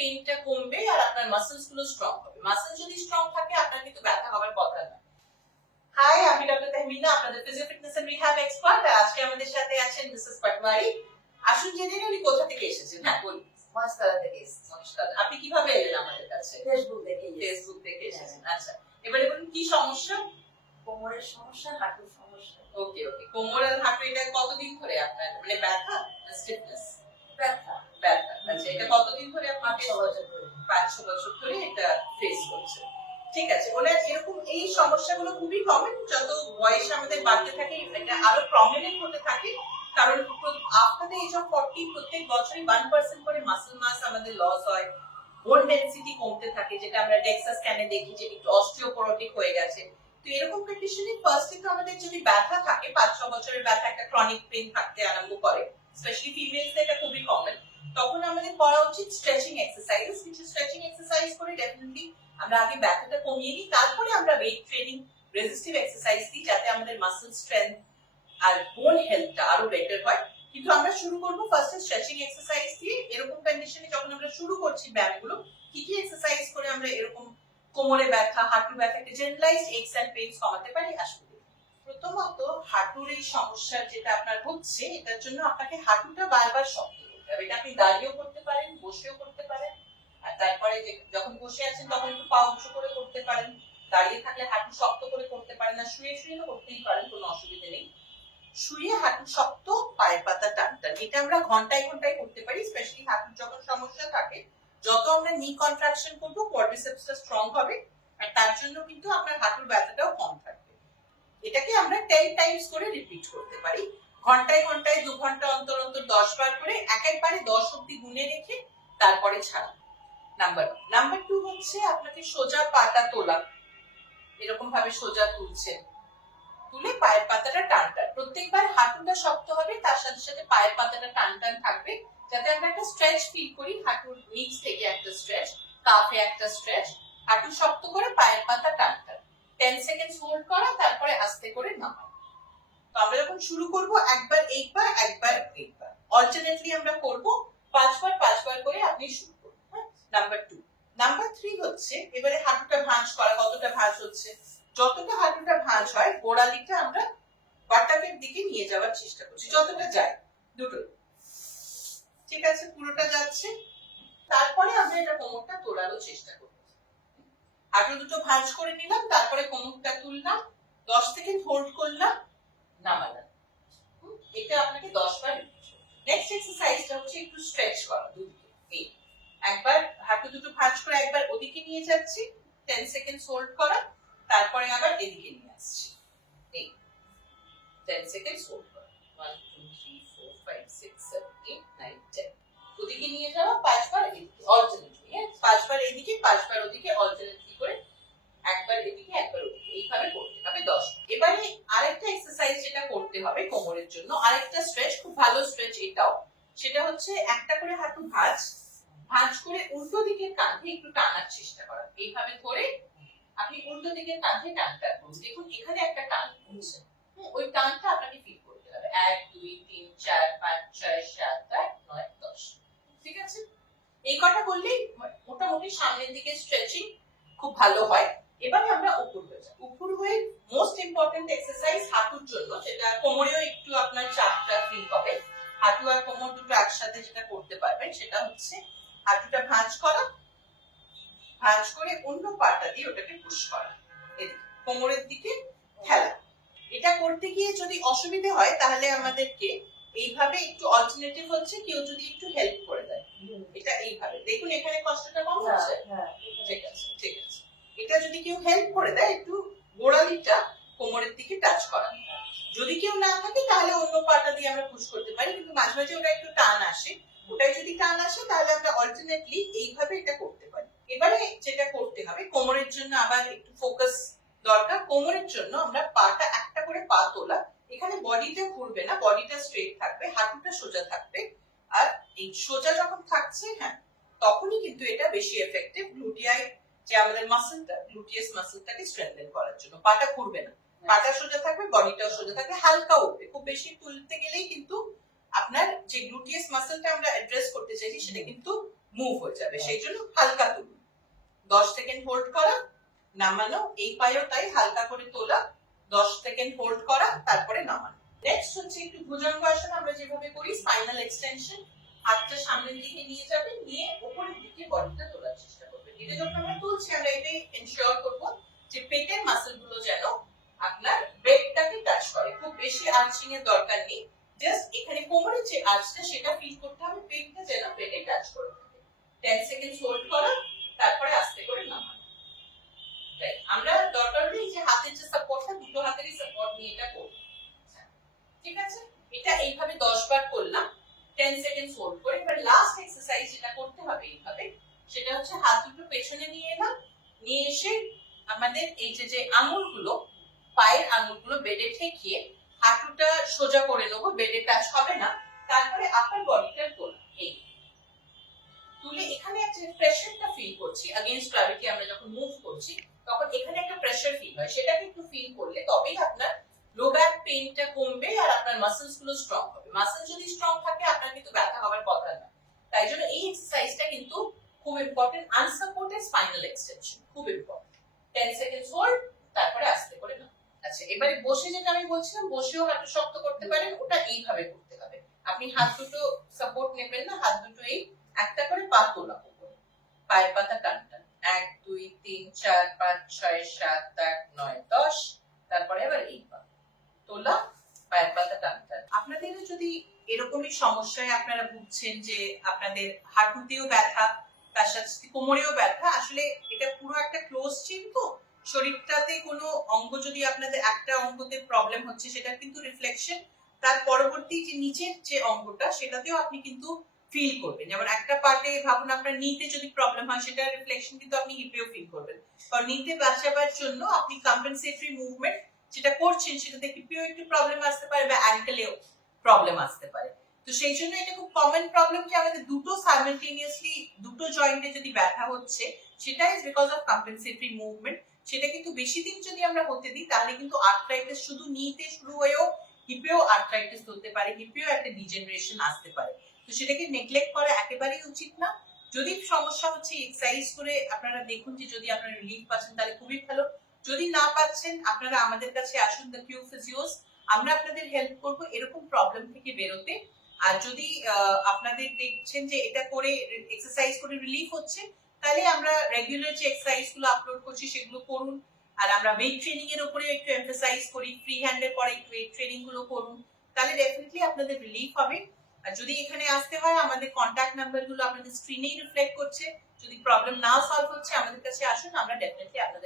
পেইনটা কমবে আর আপনার মাসলস গুলো স্ট্রং হবে। মাসল যদি স্ট্রং থাকে আপনার কিন্তু ব্যথা হওয়ার কথা না। হাই, আমি ডক্টর তাহমিনা, আপনাদের physio fitness and rehab expert. আজকে আমাদের সাথে আছেন মিসেস পাটওয়ারি। আসুন জেনে নিন উনি কোথা থেকে এসেছেন। হ্যাঁ বলুন। মহাস্থান থেকে এসেছি। আপনি কিভাবে এলেন আমাদের কাছে? ফেসবুক থেকে এসেছেন। আচ্ছা, এবারে বলুন কি সমস্যা? কোমরের সমস্যা, হাঁটুর সমস্যা। ওকে, কোমর আর হাঁটু এটা কতদিন ধরে আপনার মানে ব্যথা না স্টিফনেস? ব্যথা। আচ্ছা, এটা কতদিন ধরে আপনার? 5-6 বছর ধরে। 5-6 বছর ধরে এটা ফেস করছে। ঠিক আছে, ওনার এরকম এই সমস্যাগুলো খুবই কমন। যত বয়স আমাদের বাড়তে থাকে এটা আরো প্রমিনেন্ট হতে থাকে, কারণ আফটার দ্য এজ অফ 40 প্রত্যেক বছরই 1% করে মাসল মাস আমাদের লস হয়, বোন ডেনসিটি কমতে থাকে, যেটা আমরা ডেক্সা স্ক্যানে দেখি যে একটু অস্টিওপোরোটিক হয়ে গেছে। তো এরকম কন্ডিশনে ফার্স্টে তো আমাদের যদি ব্যথা থাকে, 5-6 বছরের ব্যথা, একটা ক্রনিক পেইন থাকতে আরম্ভ করে, স্পেশালি ফিমেলসে এটা খুবই কমন। তখন আমাদের করা উচিত স্ট্রেচিং এক্সারসাইজ। কিছু স্ট্রেচিং এক্সারসাইজ করে ডেফিনেটলি আমরা আগে ব্যথাটা কমিয়ে নিই, তারপরে আমরা ওয়েট ট্রেনিং, রেজিস্টিভ এক্সারসাইজ দিই, যাতে আমাদের মাসল স্ট্রেংথ আর বোন হেলথটা আরো বেটার হয়। কিন্তু আমরা শুরু করব ফার্স্টে স্ট্রেচিং এক্সারসাইজ দিয়ে। এরকম কন্ডিশনে যখন আমরা শুরু করছি ব্যায়ামগুলো, কি কি এক্সারসাইজ করে আমরা এরকম কোমরে ব্যথা, হাঁটু ব্যথা, একটা জেনারেলাইজড এক্স এন্ড পেইনস কমাতে পারি আসলে। প্রথমত হাঁটুর এই সমস্যা যেটা আপনার হচ্ছে, এটার জন্য আপনাকে হাঁটুটা বারবার শক্ত করতে হবে। এটা আপনি দাঁড়িয়েও করতে পারেন, বসেও করতে পারেন, আর তারপরে যখন বসে আছেন তখন একটু পা উঁচু করে করতে পারেন, দাঁড়িয়ে থাকলে হাঁটু শক্ত করে করতে পারেন, আর শুয়ে তো করতেই পারেন, কোনো অসুবিধা নেই। শুয়ে হাঁটু শক্ত, পায়ের পাতা টানটান, এটা আমরা ঘন্টায় ঘন্টায় করতে পারি। স্পেশালি হাঁটুর যখন সমস্যা থাকে, যত আমরা নি কন্ট্রাকশন করবো কোয়াড্রিসেপসটা স্ট্রং হবে, আর তার জন্য কিন্তু আপনার হাঁটুর ব্যথাটাও কম থাকবে। এটাকে আমরা 10 টাইমস করে রিপিট করতে পারি, ঘন্টায় ঘন্টায় 2 ঘন্টা অন্তর অন্তর 10 বার করে, একেবারে 10 অবধি গুনে রেখে তারপরে ছাড়া। নাম্বার 2 হচ্ছে আপনাকে সোজা পাটা তোলা। এরকম ভাবে সোজা তুলছেন, তুলে পায়ের পাতাটা টান টান, প্রত্যেকবার হাঁটুটা শক্ত হবে, তার সাথে সাথে পায়ের পাতাটা টান টান থাকবে, যাতে আমরা একটা স্ট্রেচ ফিল করি। হাঁটুর নিচ থেকে একটা স্ট্রেচ, কাফে একটা স্ট্রেচ, হাঁটু শক্ত করে পায়ের পাতা টান টান, 10 সেকেন্ডস হোল্ড করা, তারপরে আস্তে করে নামা। তো আমরা যখন শুরু করব, একবার একবার অল্টারনেটলি আমরা করব, 5 বার করে আপনি শুরু করুন। নাম্বার 2। নাম্বার 3 হচ্ছে এবারে হাঁটুটা ভাঁজ করা। কতটা ভাঁজ হচ্ছে? যতটা হাঁটুটা ভাঁজ হয়, গোড়ালিটা আমরা বাটাকের দিকে নিয়ে যাওয়ার চেষ্টা করছি, যতটা যায়, দুটো। ঠিক আছে, পুরোটা যাচ্ছে। তারপরে আমরা এটা কোমরটা তোলারও চেষ্টা করব। হাঁটু দুটো ভাঁজ করে নিলাম, তারপরে কোমরটা তুললাম, 10 সেকেন্ড হোল্ড করলাম, নামালাম। এটা আপনাকে 10 বার রিপিট করতে হবে। নেক্সট এক্সারসাইজটা হচ্ছে একটু স্ট্রেচ করা দুদিকে। এই একবার হাঁটু দুটো ভাঁজ করে একবার ওদিকে নিয়ে যাচ্ছি, 10 সেকেন্ড হোল্ড করা, তারপরে আবার এদিকে নিয়ে আসছি। এই 10 সেকেন্ড হোল্ড করা, 1 2 3 4 5 6 7 8 9 10, ওদিকে নিয়ে যাওয়া 5 বার, এদিকে অল্টারনেটলি। 5 বার এদিকে 5 বার ওদিকে, অল্টারনেটলি করে একবার এদিকে একবার ওদিকে, এইভাবে করতে হবে 10। এবারে আরেকটা এক্সারসাইজ যেটা করতে হবে কোমরের জন্য, আরেকটা স্ট্রেচ, খুব ভালো স্ট্রেচ এটাও, সেটা হচ্ছে একটা করে হাঁটু ভাঁজ করে উল্টো দিকের কাঁধে একটু টানার চেষ্টা করা। এইভাবে ধরে আপনি উল্টো দিকের কাঁধে টানটা করুন। দেখুন এখানে একটা টান হচ্ছে, ওই টানটা আপনাকে ফিল করতে হবে। 1 2 3 4 5 6 7 8 9 10। ঠিক আছে, এই কটা করলেই মোটামুটি সামনের দিকে স্ট্রেচিং খুব ভালো হয়। এবারে আমরা উপর হয়ে যাব। উপর হয়ে মোস্ট ইম্পর্টেন্ট এক্সারসাইজ হাঁটুর জন্য, যেটা কোমরেও একটু আপনার চাপটা ফিল হবে। হাঁটু আর কোমর দুটো একসাথে যেটা করতে পারবেন, সেটা হচ্ছে হাঁটুটা ভাঁজ করা, ভাঁজ করে অন্য পাটা দিয়ে ওটাকে পুশ করা, কোমরের দিকে ঠেলা। এটা করতে গিয়ে যদি অসুবিধা হয়, তাহলে আমাদেরকে এইভাবে একটু অল্টারনেটিভ হচ্ছে, কেউ যদি একটু হেল্প করে দেয়, এটা এইভাবে দেখুন, এখানে কষ্টটা কম হচ্ছে। ঠিক আছে, ঠিক আছে, এটা যদি কেউ হেল্প করে দেয়, একটু গোড়ালিটা কোমরের দিকে টাচ করা। যদি কেউ না থাকে তাহলে অন্য পাটা দিয়ে আমরা পুশ করতে পারি, কিন্তু মাঝে মাঝে ওটা একটু টান আসে, ওটাই যদি টান আসে তাহলে আমরা অল্টারনেটলি এইভাবে এটা করতে পারি। এবারে যেটা করতে হবে, কোমরের জন্য আবার একটু ফোকাস দরকার। কোমরের জন্য আমরা পাটা একটা করে পা তোলা, এখানে বডিটা ঘুরবে না, বডিটা স্ট্রেট থাকবে, হাঁটুটা সোজা থাকবে। আর এই সোজা যখন থাকছে, হ্যাঁ, তখনই কিন্তু এটা বেশি এফেক্টিভ গ্লুটিয়াই, যে আমাদের মাসলটা, গ্লুটিয়াস মাসলটাকে স্ট্রেংথেন করার জন্য। পাটা ঘুরবে না, পাটা সোজা থাকবে, বডিটাও সোজা থাকবে, হালকা উঠবে। খুব বেশি তুলতে গেলেই কিন্তু আপনার যে গ্লুটিয়াস মাসলটা আমরা অ্যাড্রেস করতে চাইছি, সেটা কিন্তু মুভ হয়ে যাবে, সেই জন্য হালকা তুলুন। 10 সেকেন্ড হোল্ড করা, নামানো, এই পায়েও তাই হালকা করে তোলা, 10 সেকেন্ড হোল্ড করা, তারপরে নামানো। নেক্সট হচ্ছে একটু ভুজঙ্গাসন, আমরা যেভাবে করি স্পাইনাল এক্সটেনশন। হাতটা সামনের দিকে নিয়ে যাবেন, নিয়ে উপরের দিকে বডিটা তোলার চেষ্টা করবেন। এটা যখন আমরা তুলছি আমরা এটাই এনশিওর করব যে পেটের মাসল গুলো যেন আপনার বেডটাকে টাচ করে। খুব বেশি আর্চিং এর দরকার নেই, জাস্ট এখানে কোমরের যে আর্চটা সেটা ফিল করতে হবে, পেটটা যেন বেডে টাচ করে থাকে। 10 সেকেন্ড হোল্ড করা, তারপরে আস্তে করে নামানো। আমরা দরকার নেই যে হাতের যে সাপোর্টটা, দুটো হাতেরই সাপোর্ট নিয়ে এটা করব। ঠিক আছে, এটা এইভাবে 10 বার করলাম 10 সেকেন্ড হোল্ড করে। এবার লাস্ট এক্সারসাইজ যেটা করতে হবে এইভাবে, সেটা হচ্ছে হাত দুটো পেছনে নিয়ে এলাম, নিয়ে এসে আমাদের এই যে আঙুলগুলো, পায়ের আঙুলগুলো বেডে ঠেকিয়ে হাঁটুটা সোজা করে নেবো, বেডে টাচ হবে না। তারপরে আপার বডিটা তোলা, এই তুলে এখানে একটা প্রেসারটা ফিল করছি अगेंस्ट গ্র্যাভিটি। আমরা যখন মুভ করছি তখন এখানে একটা প্রেসার ফিল হয়, সেটাকে একটু ফিল করলে তবেই আপনার লো ব্যাক পেইনটা কমবে আর আপনার মাসলস গুলো স্ট্রং হবে। মাসল যদি স্ট্রং থাকে আপনার কিন্তু ব্যথা হওয়ার কথা না। তাই জন্য এই এক্সারসাইজটা কিন্তু খুব ইম্পর্টেন্ট, আনসাপোর্টেড স্পাইনাল এক্সটেনশন, খুব ইম্পর্টেন্ট। 10 সেকেন্ড হোল্ড, তারপরে আস্তে করে নাও। আচ্ছা, এবারে বসে যেটা আমি বলছিলাম, বসেও হাঁটু শক্ত করতে পারেন, ওটা এইভাবে করতে হবে। আপনি হাত দুটো সাপোর্ট নেবেন না, হাত দুটো এই একটা করে পা তোলা উপরে, পায়ের পাতা টান টান, 1 2 3 4 5 6 7 8 9 10, তারপরে আবার এই পা তোলা, পায়ের পাতা টান টান। আপনাদের যদি এরকমই সমস্যায় আপনারা ভুগছেন যে আপনাদের হাঁটুতেও ব্যথা, তার সাথে কোমরেও ব্যথা, আসলে এটা পুরো একটা ক্লোজ চেইন। তো শরীরটাতে কোনো অঙ্গ যদি আপনাদের একটা অঙ্গতে প্রবলেম হচ্ছে, সেটা কিন্তু রিফ্লেকশন তার পরবর্তী যে নিচের যে অঙ্গটা সেটাতেও আপনি কিন্তু ফিল করবেন। যেমন একটা পার্টে ভাবুন আপনার নিতে যদি প্রবলেম হয়, সেটা রিফ্লেকশন কিন্তু আপনি হিপেও ফিল করবেন। কারণ নিতে বাঁচাবার জন্য আপনি কম্পেনসেটরি মুভমেন্ট যেটা করছেন সেটাতে হিপেও একটু প্রবলেম আসতে পারে বা অ্যাঙ্কেলেও প্রবলেম আসতে পারে। তো সেই জন্য এটা খুব কমন প্রবলেম যে আমাদের দুটো সাইমালটেনিয়াসলি দুটো জয়েন্টে যদি ব্যথা হচ্ছে, সেটা is because of compensatory movement. সেটা কিন্তু বেশি দিন যদি আমরা হতে দিই তাহলে কিন্তু আর্থ্রাইটিস শুধু নিতে শুরু হয়েও হিপেও আর্থ্রাইটিস হতে পারে, হিপেও একটা ডিজেনারেশন আসতে পারে। তো সেটাকে নেগলেক্ট করা একেবারেই উচিত না। যদি সমস্যা হচ্ছে এক্সারসাইজ করে আপনারা দেখুন যে যদি আপনারা রিলিফ পাচ্ছেন তাহলে খুবই ভালো। যদি না পাচ্ছেন আপনারা আমাদের কাছে আসুন, দ্য কিউ ফিজিওস, আমরা আপনাদের হেল্প করব এরকম প্রবলেম থেকে বেরোতে। আর যদি আপনাদের দেখছেন যে এটা করে এক্সারসাইজ করে রিলিফ হচ্ছে, তাহলে আমরা রেগুলার যে এক্সারসাইজ গুলো আপলোড করছি সেগুলো করুন। আর আমরা ওয়েট ট্রেনিং এর উপরে একটু এমফাসাইজ করি, ফ্রি হ্যান্ডের পরে একটু ওয়েট ট্রেনিং গুলো করুন, তাহলে ডেফিনেটলি আপনাদের রিলিফ হবে। আর যদি এখানে আসতে হয়, আমাদের কন্টাক্ট নাম্বার গুলো আপনাদের স্ক্রিনেই রিফ্লেক্ট করছে। যদি প্রবলেম না সলভ হচ্ছে আমাদের কাছে আসুন, আমরা ডেফিনেটলি আপনাদের